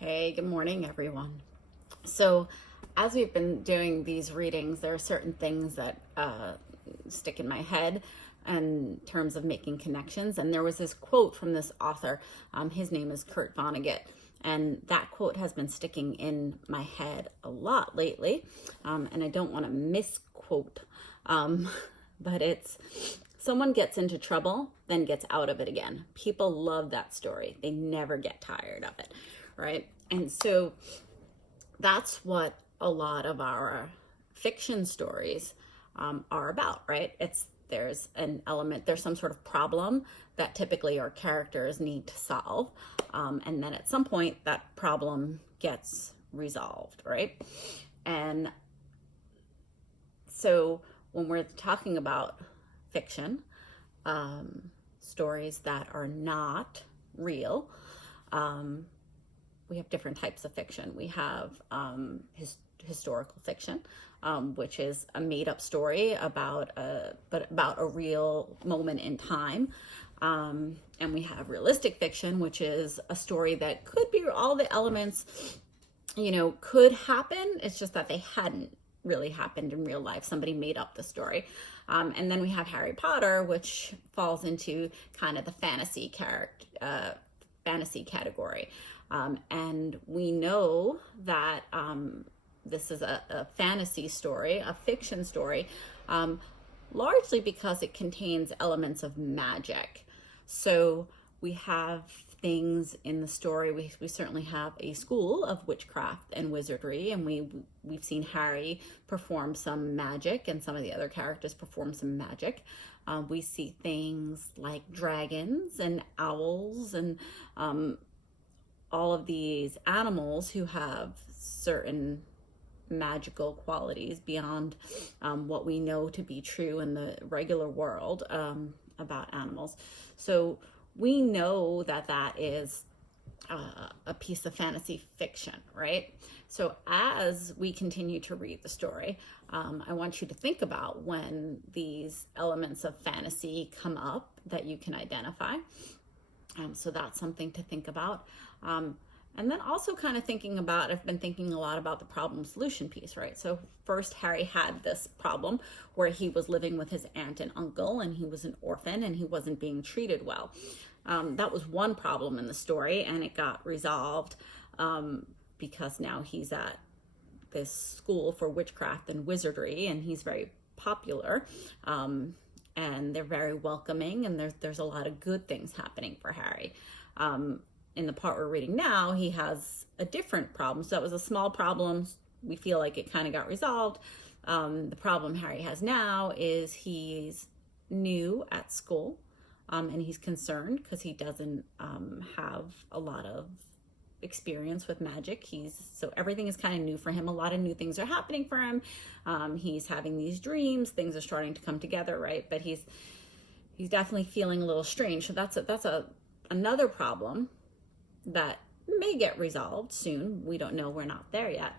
Hey, good morning, everyone. So, as we've been doing these readings, there are certain things that stick in my head in terms of making connections. And there was this quote from this author. His name is Kurt Vonnegut. And that quote has been sticking in my head a lot lately. And I don't want to misquote, but it's someone gets into trouble, then gets out of it again. People love that story. They never get tired of it, right? And so that's what a lot of our fiction stories are about, right? There's an element, there's some sort of problem that typically our characters need to solve, and then at some point that problem gets resolved, right? And so when we're talking about fiction, stories that are not real, we have different types of fiction. We have historical fiction, which is a made-up story about a real moment in time. And we have realistic fiction, which is a story that could be all the elements, could happen. It's just that they hadn't really happened in real life. Somebody made up the story. And then we have Harry Potter, which falls into kind of the fantasy category. And we know that this is a fantasy story, a fiction story, largely because it contains elements of magic. So we have things in the story. We certainly have a school of witchcraft and wizardry, and we've seen Harry perform some magic, and some of the other characters perform some magic. We see things like dragons and owls and all of these animals who have certain magical qualities beyond what we know to be true in the regular world about animals. So we know that that is a piece of fantasy fiction, right? So as we continue to read the story, I want you to think about when these elements of fantasy come up that you can identify. So that's something to think about. And then also kind of I've been thinking a lot about the problem solution piece, right? So first Harry had this problem where he was living with his aunt and uncle, and he was an orphan and he wasn't being treated well. That was one problem in the story, and it got resolved because now he's at this school for witchcraft and wizardry, and he's very popular. And they're very welcoming, and there's a lot of good things happening for Harry. In the part we're reading now, he has a different problem. So that was a small problem. We feel like it kind of got resolved. The problem Harry has now is he's new at school, and he's concerned because he doesn't have a lot of experience with magic. So everything is kind of new for him. A lot of new things are happening for him. He's having these dreams. Things are starting to come together, right? But he's definitely feeling a little strange. So that's another problem that may get resolved soon. We don't know. We're not there yet.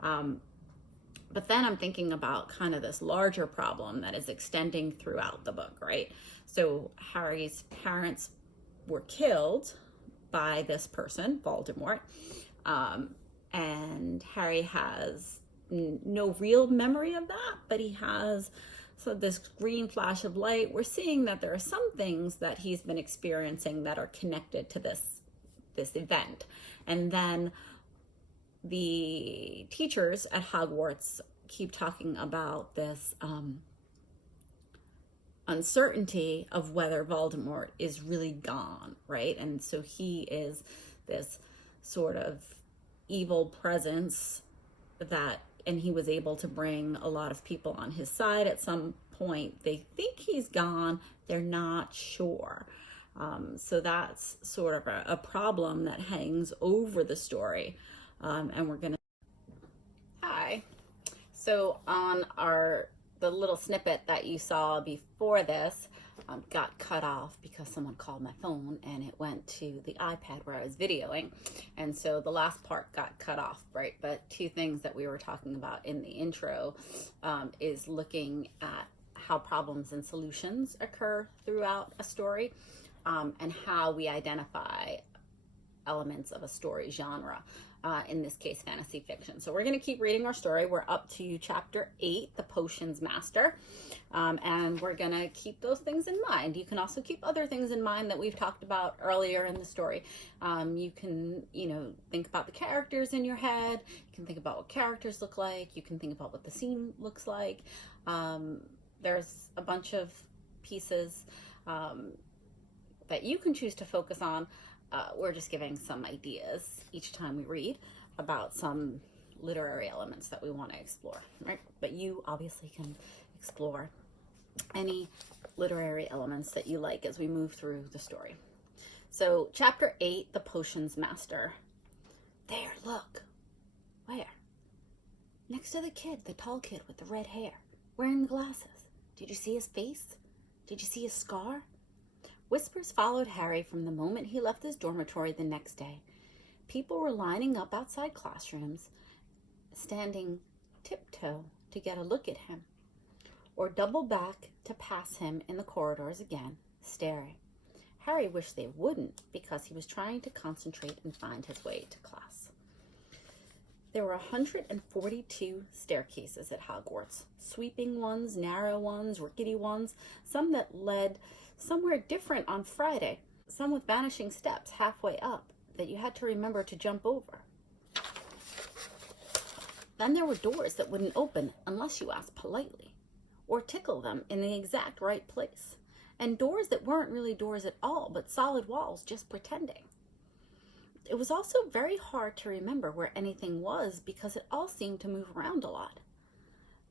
But then I'm thinking about kind of this larger problem that is extending throughout the book, right? So Harry's parents were killed by this person, Voldemort. And Harry has no real memory of that, but he has this green flash of light. We're seeing that there are some things that he's been experiencing that are connected to this event. And then the teachers at Hogwarts keep talking about this uncertainty of whether Voldemort is really gone, right? And so he is this sort of evil presence and he was able to bring a lot of people on his side at some point. They think he's gone, they're not sure. So that's sort of a problem that hangs over the story. And we're gonna... Hi. So on the little snippet that you saw before this got cut off because someone called my phone and it went to the iPad where I was videoing. And so the last part got cut off, right? But two things that we were talking about in the intro is looking at how problems and solutions occur throughout a story, and how we identify elements of a story genre, in this case, fantasy fiction. So we're going to keep reading our story. We're up to chapter 8, The Potions Master, and we're going to keep those things in mind. You can also keep other things in mind that we've talked about earlier in the story. You can, think about the characters in your head. You can think about what characters look like. You can think about what the scene looks like. There's a bunch of pieces that you can choose to focus on. We're just giving some ideas each time we read about some literary elements that we want to explore, right? But you obviously can explore any literary elements that you like as we move through the story. So chapter 8, The Potions Master. There, look. Where? Next to the kid, the tall kid with the red hair, wearing the glasses. Did you see his face? Did you see his scar? Whispers followed Harry from the moment he left his dormitory the next day. People were lining up outside classrooms, standing tiptoe to get a look at him, or double back to pass him in the corridors again, staring. Harry wished they wouldn't, because he was trying to concentrate and find his way to class. There were 142 staircases at Hogwarts, sweeping ones, narrow ones, rickety ones, some that led somewhere different on Friday, some with vanishing steps halfway up that you had to remember to jump over. Then there were doors that wouldn't open unless you asked politely, or tickle them in the exact right place, and doors that weren't really doors at all, but solid walls just pretending. It was also very hard to remember where anything was because it all seemed to move around a lot.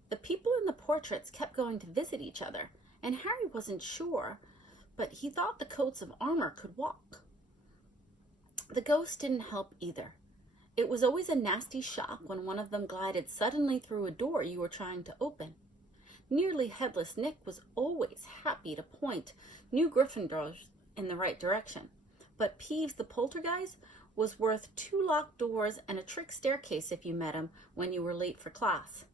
The people in the portraits kept going to visit each other, and Harry wasn't sure, but he thought the coats of armor could walk. The ghosts didn't help either. It was always a nasty shock when one of them glided suddenly through a door you were trying to open. Nearly Headless Nick was always happy to point new Gryffindors in the right direction, but Peeves the Poltergeist was worth 2 locked doors and a trick staircase if you met him when you were late for class.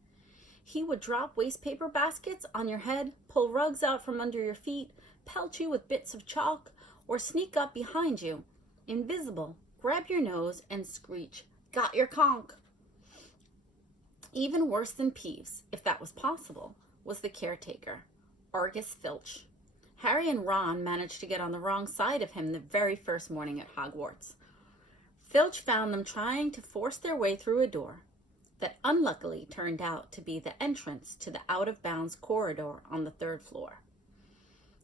He would drop waste paper baskets on your head, pull rugs out from under your feet, pelt you with bits of chalk, or sneak up behind you, invisible, grab your nose, and screech, "Got your conch!" Even worse than Peeves, if that was possible, was the caretaker, Argus Filch. Harry and Ron managed to get on the wrong side of him the very first morning at Hogwarts. Filch found them trying to force their way through a door that unluckily turned out to be the entrance to the out-of-bounds corridor on the 3rd floor.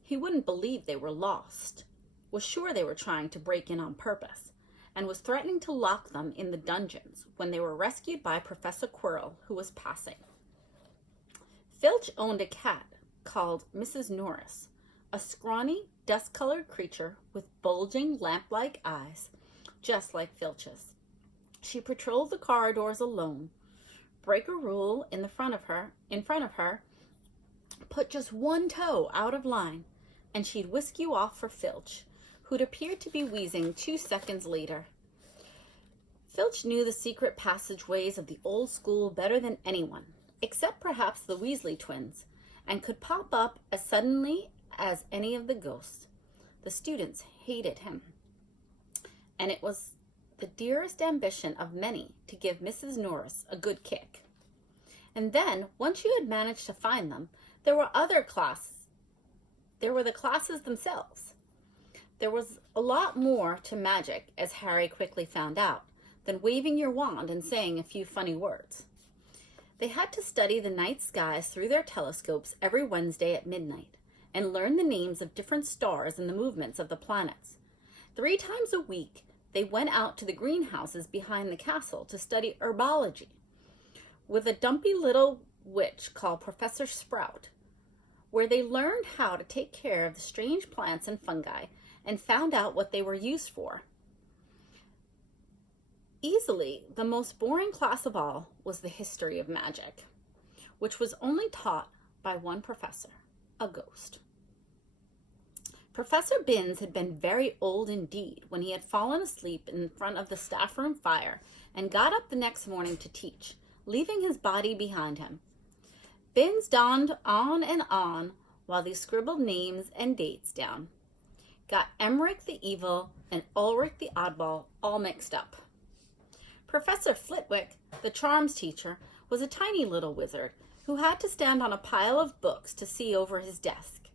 He wouldn't believe they were lost, was sure they were trying to break in on purpose, and was threatening to lock them in the dungeons when they were rescued by Professor Quirrell, who was passing. Filch owned a cat called Mrs. Norris, a scrawny, dust-colored creature with bulging, lamp-like eyes, just like Filch's. She patrolled the corridors alone. Break a rule in front of her, put just one toe out of line, and she'd whisk you off for Filch, who'd appeared to be wheezing 2 seconds later. Filch knew the secret passageways of the old school better than anyone, except perhaps the Weasley twins, and could pop up as suddenly as any of the ghosts. The students hated him, and it was the dearest ambition of many to give Mrs. Norris a good kick. And then, once you had managed to find them, there were other classes. There were the classes themselves. There was a lot more to magic, as Harry quickly found out, than waving your wand and saying a few funny words. They had to study the night skies through their telescopes every Wednesday at midnight, and learn the names of different stars and the movements of the planets. 3 times a week, they went out to the greenhouses behind the castle to study herbology with a dumpy little witch called Professor Sprout, where they learned how to take care of the strange plants and fungi and found out what they were used for. Easily, the most boring class of all was the history of magic, which was only taught by one professor, a ghost. Professor Binns had been very old indeed when he had fallen asleep in front of the staff room fire and got up the next morning to teach, leaving his body behind him. Binns donned on and on while they scribbled names and dates down. got Emmerich the Evil and Ulrich the Oddball all mixed up. Professor Flitwick, the charms teacher, was a tiny little wizard who had to stand on a pile of books to see over his desk.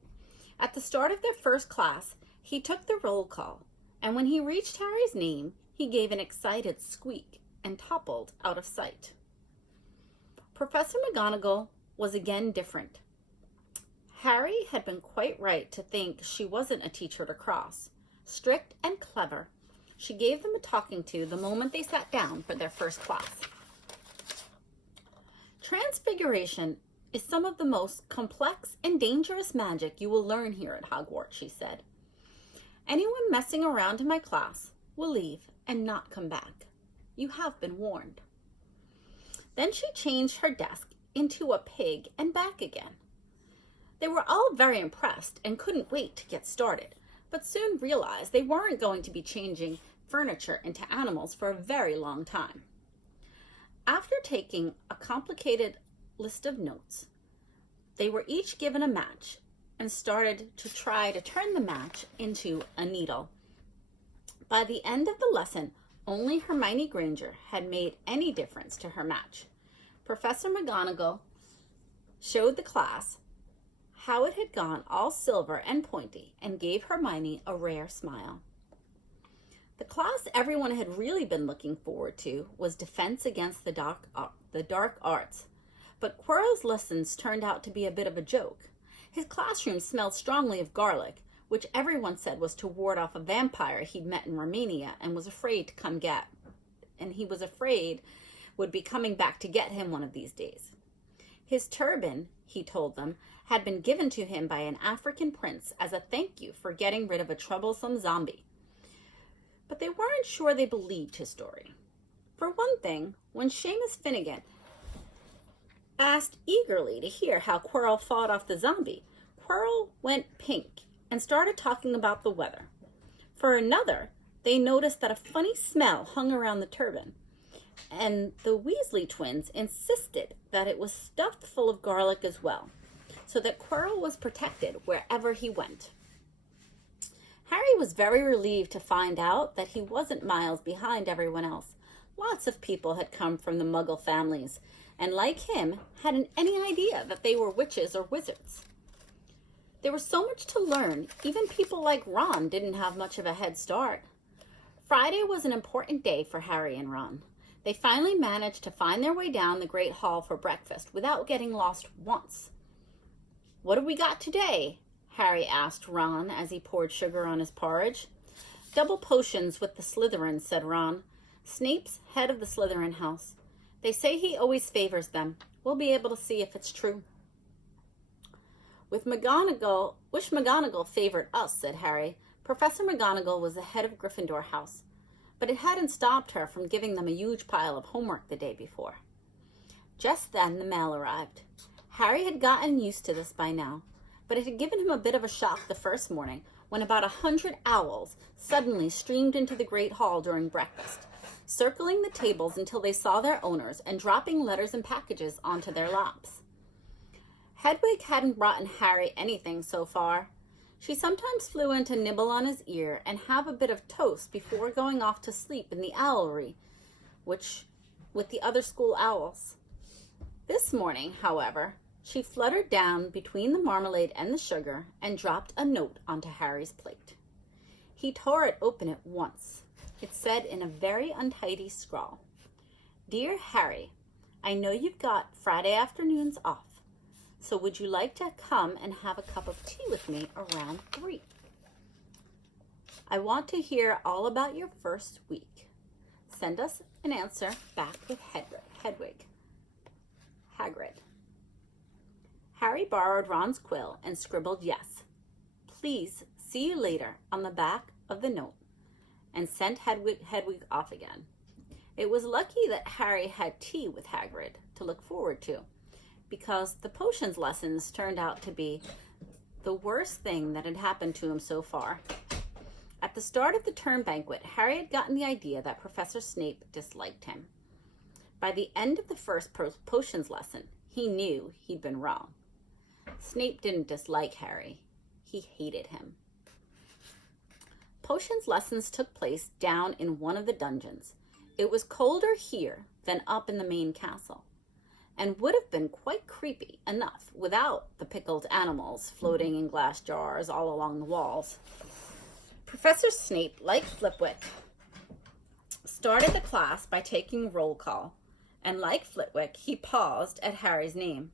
At the start of their first class, he took the roll call, and when he reached Harry's name, he gave an excited squeak and toppled out of sight. Professor McGonagall was again different. Harry had been quite right to think she wasn't a teacher to cross. Strict and clever, she gave them a talking to the moment they sat down for their first class. Transfiguration is some of the most complex and dangerous magic you will learn here at Hogwarts, she said. Anyone messing around in my class will leave and not come back. You have been warned. Then she changed her desk into a pig and back again. They were all very impressed and couldn't wait to get started, but soon realized they weren't going to be changing furniture into animals for a very long time. After taking a complicated list of notes, they were each given a match and started to try to turn the match into a needle. By the end of the lesson, only Hermione Granger had made any difference to her match. Professor McGonagall showed the class how it had gone all silver and pointy and gave Hermione a rare smile. The class everyone had really been looking forward to was Defense Against the Dark Arts, but Quirrell's lessons turned out to be a bit of a joke. His classroom smelled strongly of garlic, which everyone said was to ward off a vampire he'd met in Romania and was afraid to come get, and he was afraid would be coming back to get him one of these days. His turban, he told them, had been given to him by an African prince as a thank you for getting rid of a troublesome zombie. But they weren't sure they believed his story. For one thing, when Seamus Finnegan asked eagerly to hear how Quirrell fought off the zombie, Quirrell went pink and started talking about the weather. For another, they noticed that a funny smell hung around the turban, and the Weasley twins insisted that it was stuffed full of garlic as well, so that Quirrell was protected wherever he went. Harry was very relieved to find out that he wasn't miles behind everyone else. Lots of people had come from the Muggle families, and like him, hadn't any idea that they were witches or wizards. There was so much to learn, even people like Ron didn't have much of a head start. Friday was an important day for Harry and Ron. They finally managed to find their way down the Great Hall for breakfast without getting lost once. "What have we got today?" Harry asked Ron as he poured sugar on his porridge. "Double potions with the Slytherins," said Ron. "Snape's head of the Slytherin house. They say he always favors them. We'll be able to see if it's true." Wish McGonagall favored us," said Harry. Professor McGonagall was the head of Gryffindor house, but it hadn't stopped her from giving them a huge pile of homework the day before. Just then the mail arrived. Harry had gotten used to this by now, but it had given him a bit of a shock the first morning when about 100 owls suddenly streamed into the Great Hall during breakfast, circling the tables until they saw their owners and dropping letters and packages onto their laps. Hedwig hadn't brought Harry anything so far. She sometimes flew in to nibble on his ear and have a bit of toast before going off to sleep in the owlery, with the other school owls. This morning, however, she fluttered down between the marmalade and the sugar and dropped a note onto Harry's plate. He tore it open at once. It said in a very untidy scrawl, "Dear Harry, I know you've got Friday afternoons off, so would you like to come and have a cup of tea with me around 3? I want to hear all about your first week. Send us an answer back with Hagrid." Harry borrowed Ron's quill and scribbled yes. "Please see you later" on the back of the note, and sent Hedwig off again. It was lucky that Harry had tea with Hagrid to look forward to, because the potions lessons turned out to be the worst thing that had happened to him so far. At the start of the term banquet, Harry had gotten the idea that Professor Snape disliked him. By the end of the first potions lesson, he knew he'd been wrong. Snape didn't dislike Harry. He hated him. potions lessons took place down in one of the dungeons. It was colder here than up in the main castle, and would have been quite creepy enough without the pickled animals floating in glass jars all along the walls. Professor Snape, like Flitwick, started the class by taking roll call, and like Flitwick, he paused at Harry's name.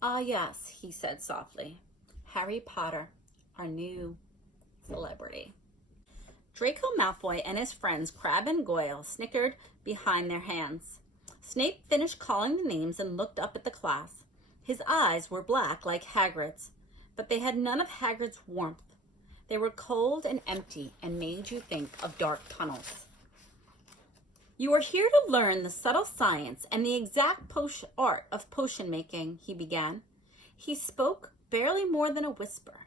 "Ah, yes," he said softly. "Harry Potter, our new celebrity." Draco Malfoy and his friends Crabbe and Goyle snickered behind their hands. Snape finished calling the names and looked up at the class. His eyes were black like Hagrid's, but they had none of Hagrid's warmth. They were cold and empty and made you think of dark tunnels. "You are here to learn the subtle science and the exact art of potion making," he began. He spoke barely more than a whisper,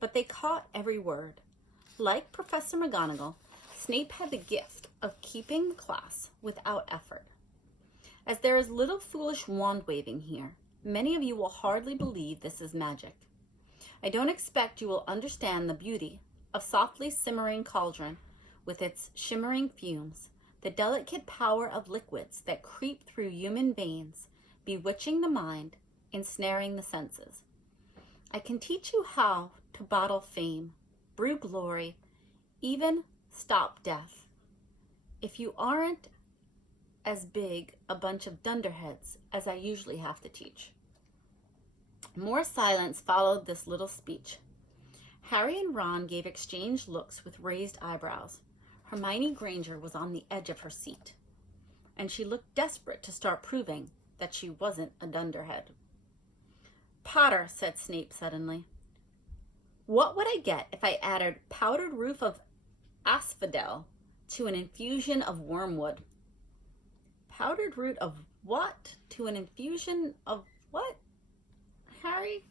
but they caught every word. Like Professor McGonagall, Snape had the gift of keeping the class without effort. As there is little foolish wand waving here, many of you will hardly believe this is magic. I don't expect you will understand the beauty of softly simmering cauldron with its shimmering fumes, the delicate power of liquids that creep through human veins, bewitching the mind, ensnaring the senses. I can teach you how to bottle fame, brew glory, even stop death. If you aren't as big a bunch of dunderheads as I usually have to teach. More silence followed this little speech. Harry and Ron gave exchanged looks with raised eyebrows. Hermione Granger was on the edge of her seat, and she looked desperate to start proving that she wasn't a dunderhead. "Potter," said Snape suddenly, "what would I get if I added powdered root of asphodel to an infusion of wormwood?" "Powdered root of what to an infusion of what, Harry?"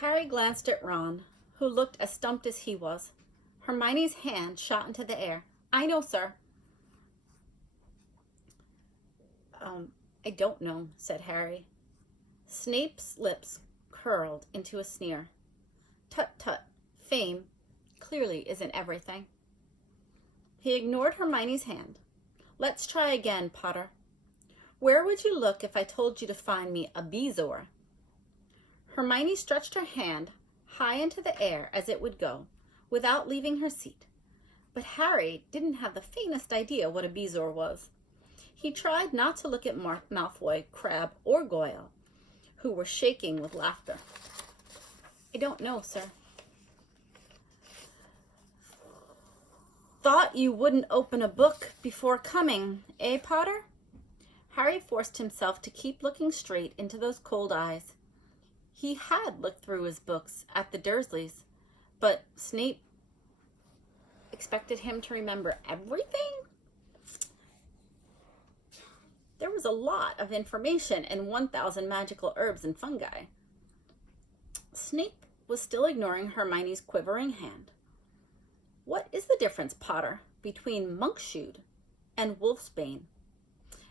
Harry glanced at Ron, who looked as stumped as he was. Hermione's hand shot into the air. "I know, sir." I don't know," said Harry. Snape's lips curled into a sneer. "Tut, tut, fame clearly isn't everything." He ignored Hermione's hand. "Let's try again, Potter. Where would you look if I told you to find me a bezoar?" Hermione stretched her hand high into the air as it would go, without leaving her seat. But Harry didn't have the faintest idea what a bezoar was. He tried not to look at Malfoy, Crabbe, or Goyle, who were shaking with laughter. "I don't know, sir." "Thought you wouldn't open a book before coming, eh, Potter?" Harry forced himself to keep looking straight into those cold eyes. He had looked through his books at the Dursleys, but Snape expected him to remember everything? There was a lot of information in 1,000 magical herbs and fungi. Snape was still ignoring Hermione's quivering hand. "What is the difference, Potter, between monkshood and wolfsbane?"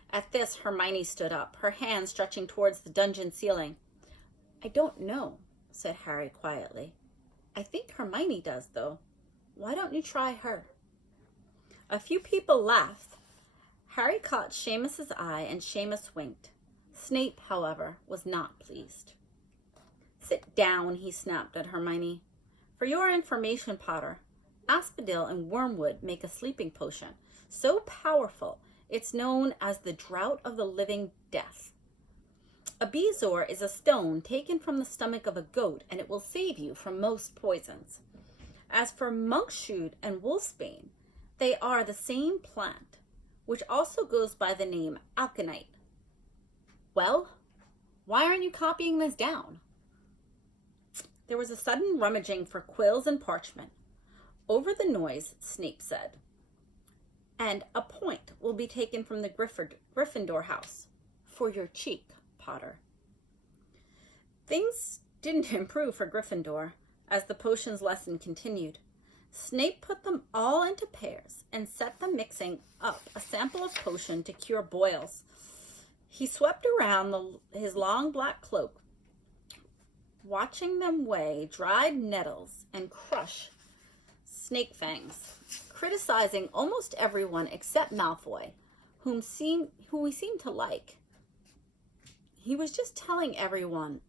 At this, Hermione stood up, her hand stretching towards the dungeon ceiling. "I don't know," said Harry quietly. "I think Hermione does, though. Why don't you try her?" A few people laughed. Harry caught Seamus's eye, and Seamus winked. Snape, however, was not pleased. "Sit down," he snapped at Hermione. "For your information, Potter, asphodel and wormwood make a sleeping potion so powerful it's known as the Drought of the Living Death. A bezoar is a stone taken from the stomach of a goat, and it will save you from most poisons. As for monkshood and wolfsbane, they are the same plant, which also goes by the name alkanite. Well, why aren't you copying this down?" There was a sudden rummaging for quills and parchment. Over the noise, Snape said, "And a point will be taken from the Gryffindor house for your cheek, Potter." Things didn't improve for Gryffindor as the potions lesson continued. Snape put them all into pairs and set them mixing up a sample of potion to cure boils. He swept around his long black cloak watching them weigh dried nettles and crush snake fangs, criticizing almost everyone except Malfoy, who he seemed to like. He was just telling everyone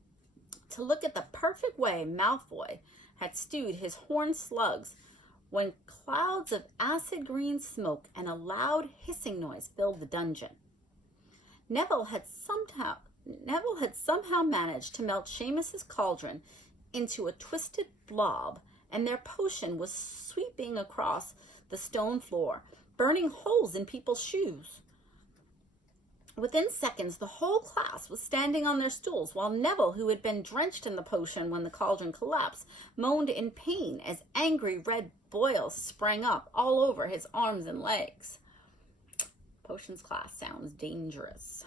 to look at the perfect way Malfoy had stewed his horned slugs when clouds of acid green smoke and a loud hissing noise filled the dungeon. Neville had somehow managed to melt Seamus's cauldron into a twisted blob, and their potion was sweeping across the stone floor, burning holes in people's shoes. Within seconds, the whole class was standing on their stools, while Neville, who had been drenched in the potion when the cauldron collapsed, moaned in pain as angry red boils sprang up all over his arms and legs. Potions class sounds dangerous.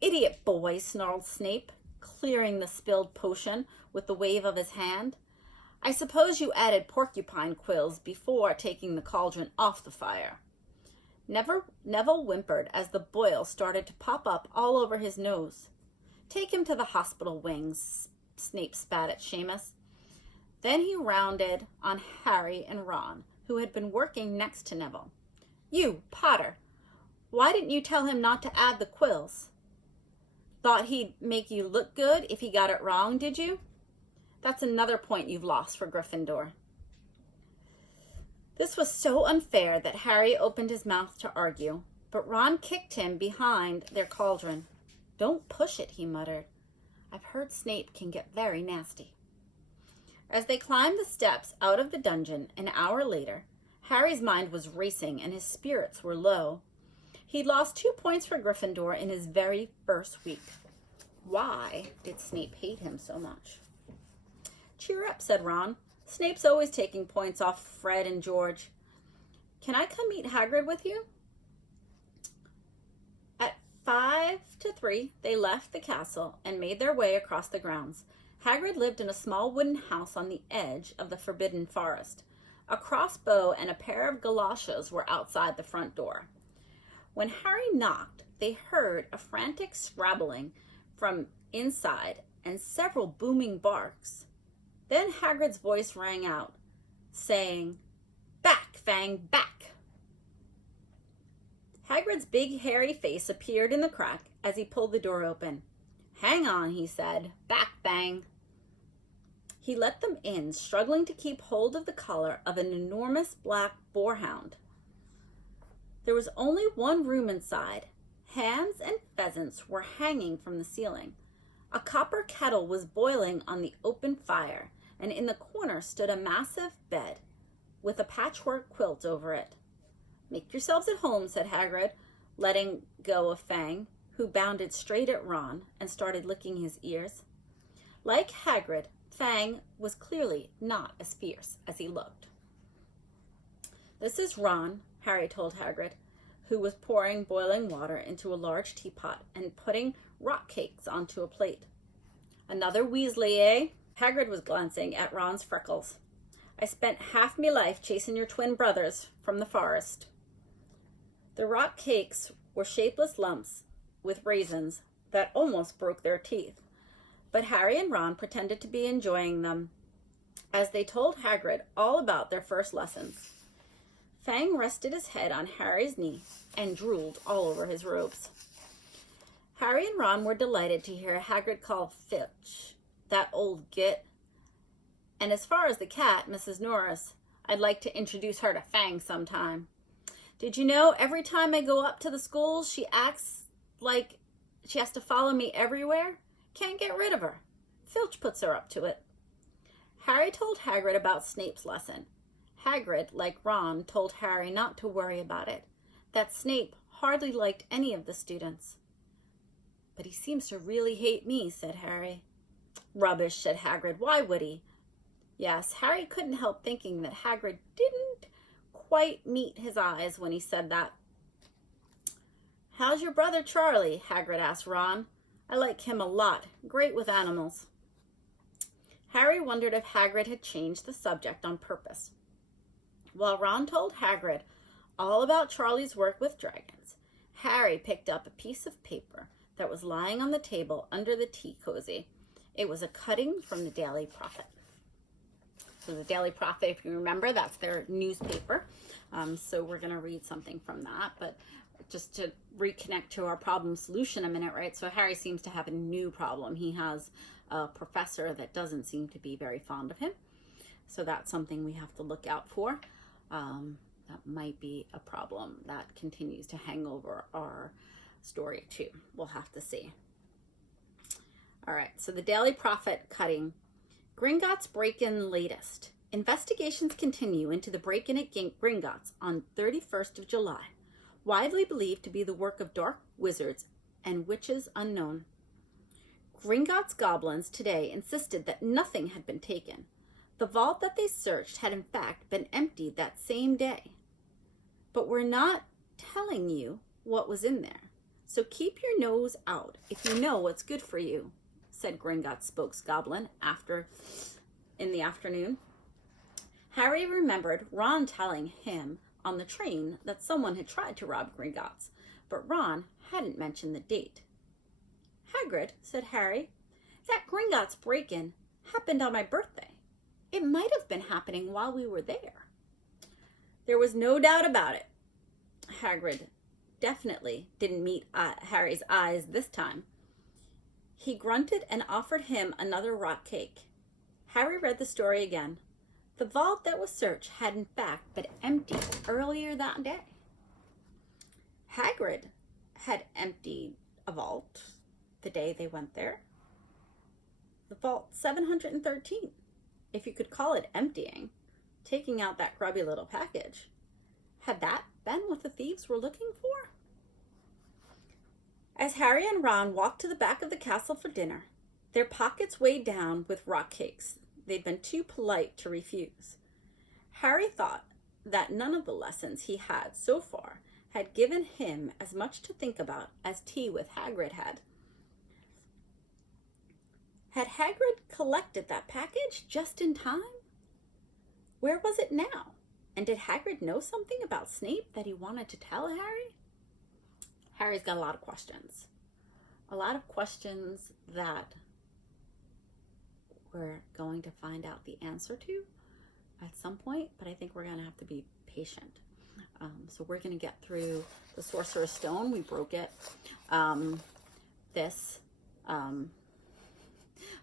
Idiot boy, snarled Snape, clearing the spilled potion with the wave of his hand. I suppose you added porcupine quills before taking the cauldron off the fire. Neville whimpered as the boil started to pop up all over his nose. Take him to the hospital wings, Snape spat at Seamus. Then he rounded on Harry and Ron, who had been working next to Neville. You, Potter, why didn't you tell him not to add the quills? Thought he'd make you look good if he got it wrong, did you? That's another point you've lost for Gryffindor. This was so unfair that Harry opened his mouth to argue, but Ron kicked him behind their cauldron. Don't push it, he muttered. I've heard Snape can get very nasty. As they climbed the steps out of the dungeon an hour later, Harry's mind was racing and his spirits were low. He'd lost 2 points for Gryffindor in his very first week. Why did Snape hate him so much? Cheer up, said Ron. Snape's always taking points off Fred and George. Can I come meet Hagrid with you? At 2:55, they left the castle and made their way across the grounds. Hagrid lived in a small wooden house on the edge of the Forbidden Forest. A crossbow and a pair of galoshes were outside the front door. When Harry knocked, they heard a frantic scrabbling from inside and several booming barks. Then Hagrid's voice rang out, saying, Back, Fang, back! Hagrid's big hairy face appeared in the crack as he pulled the door open. Hang on, he said. Back, Fang. He let them in, struggling to keep hold of the collar of an enormous black boarhound. There was only one room inside. Hams and pheasants were hanging from the ceiling. A copper kettle was boiling on the open fire, and in the corner stood a massive bed with a patchwork quilt over it. Make yourselves at home, said Hagrid, letting go of Fang, who bounded straight at Ron and started licking his ears. Like Hagrid, Fang was clearly not as fierce as he looked. This is Ron, Harry told Hagrid, who was pouring boiling water into a large teapot and putting rock cakes onto a plate. Another Weasley, eh? Hagrid was glancing at Ron's freckles. I spent half me life chasing your twin brothers from the forest. The rock cakes were shapeless lumps with raisins that almost broke their teeth, but Harry and Ron pretended to be enjoying them as they told Hagrid all about their first lessons. Fang rested his head on Harry's knee and drooled all over his robes. Harry and Ron were delighted to hear Hagrid call Filch that old git. And as far as the cat, Mrs. Norris, I'd like to introduce her to Fang sometime. Did you know every time I go up to the schools, she acts like she has to follow me everywhere? Can't get rid of her. Filch puts her up to it. Harry told Hagrid about Snape's lesson. Hagrid, like Ron, told Harry not to worry about it, that Snape hardly liked any of the students. But he seems to really hate me, said Harry. Rubbish, said Hagrid. Why would he? Yes, Harry couldn't help thinking that Hagrid didn't quite meet his eyes when he said that. How's your brother Charlie? Hagrid asked Ron. I like him a lot. Great with animals. Harry wondered if Hagrid had changed the subject on purpose. While Ron told Hagrid all about Charlie's work with dragons, Harry picked up a piece of paper that was lying on the table under the tea cozy. It was a cutting from the Daily Prophet. So the Daily Prophet, if you remember, that's their newspaper. So we're going to read something from that. But just to reconnect to our problem solution a minute, right? So Harry seems to have a new problem. He has a professor that doesn't seem to be very fond of him. So that's something we have to look out for. That might be a problem that continues to hang over our story too. We'll have to see. All right, so the Daily Prophet cutting. Gringotts break-in latest. Investigations continue into the break-in at Gringotts on 31st of July. Widely believed to be the work of dark wizards and witches unknown. Gringotts goblins today insisted that nothing had been taken. The vault that they searched had in fact been emptied that same day. But we're not telling you what was in there. So keep your nose out if you know what's good for you, said Gringotts spokesgoblin in the afternoon. Harry remembered Ron telling him on the train that someone had tried to rob Gringotts, but Ron hadn't mentioned the date. Hagrid, said Harry, that Gringotts break-in happened on my birthday. It might have been happening while we were there. There was no doubt about it. Hagrid definitely didn't meet Harry's eyes this time. He grunted and offered him another rock cake. Harry read the story again. The vault that was searched had in fact been emptied earlier that day. Hagrid had emptied a vault the day they went there. The vault 713, if you could call it emptying, taking out that grubby little package. Had that been what the thieves were looking for? As Harry and Ron walked to the back of the castle for dinner, their pockets weighed down with rock cakes they'd been too polite to refuse. Harry thought that none of the lessons he had so far had given him as much to think about as tea with Hagrid had. Had Hagrid collected that package just in time? Where was it now? And did Hagrid know something about Snape that he wanted to tell Harry? Harry's got a lot of questions. A lot of questions that we're going to find out the answer to at some point, but I think we're going to have to be patient. So we're going to get through the Sorcerer's Stone. We broke it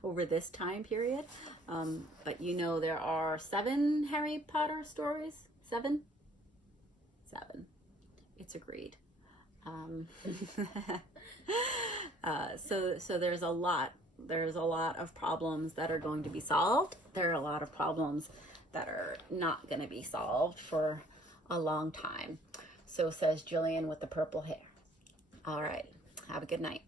over this time period. But you know there are 7 Harry Potter stories. 7? 7. It's agreed. So there's a lot. There's a lot of problems that are going to be solved. There are a lot of problems that are not going to be solved for a long time. So says Jillian with the purple hair. All right. Have a good night.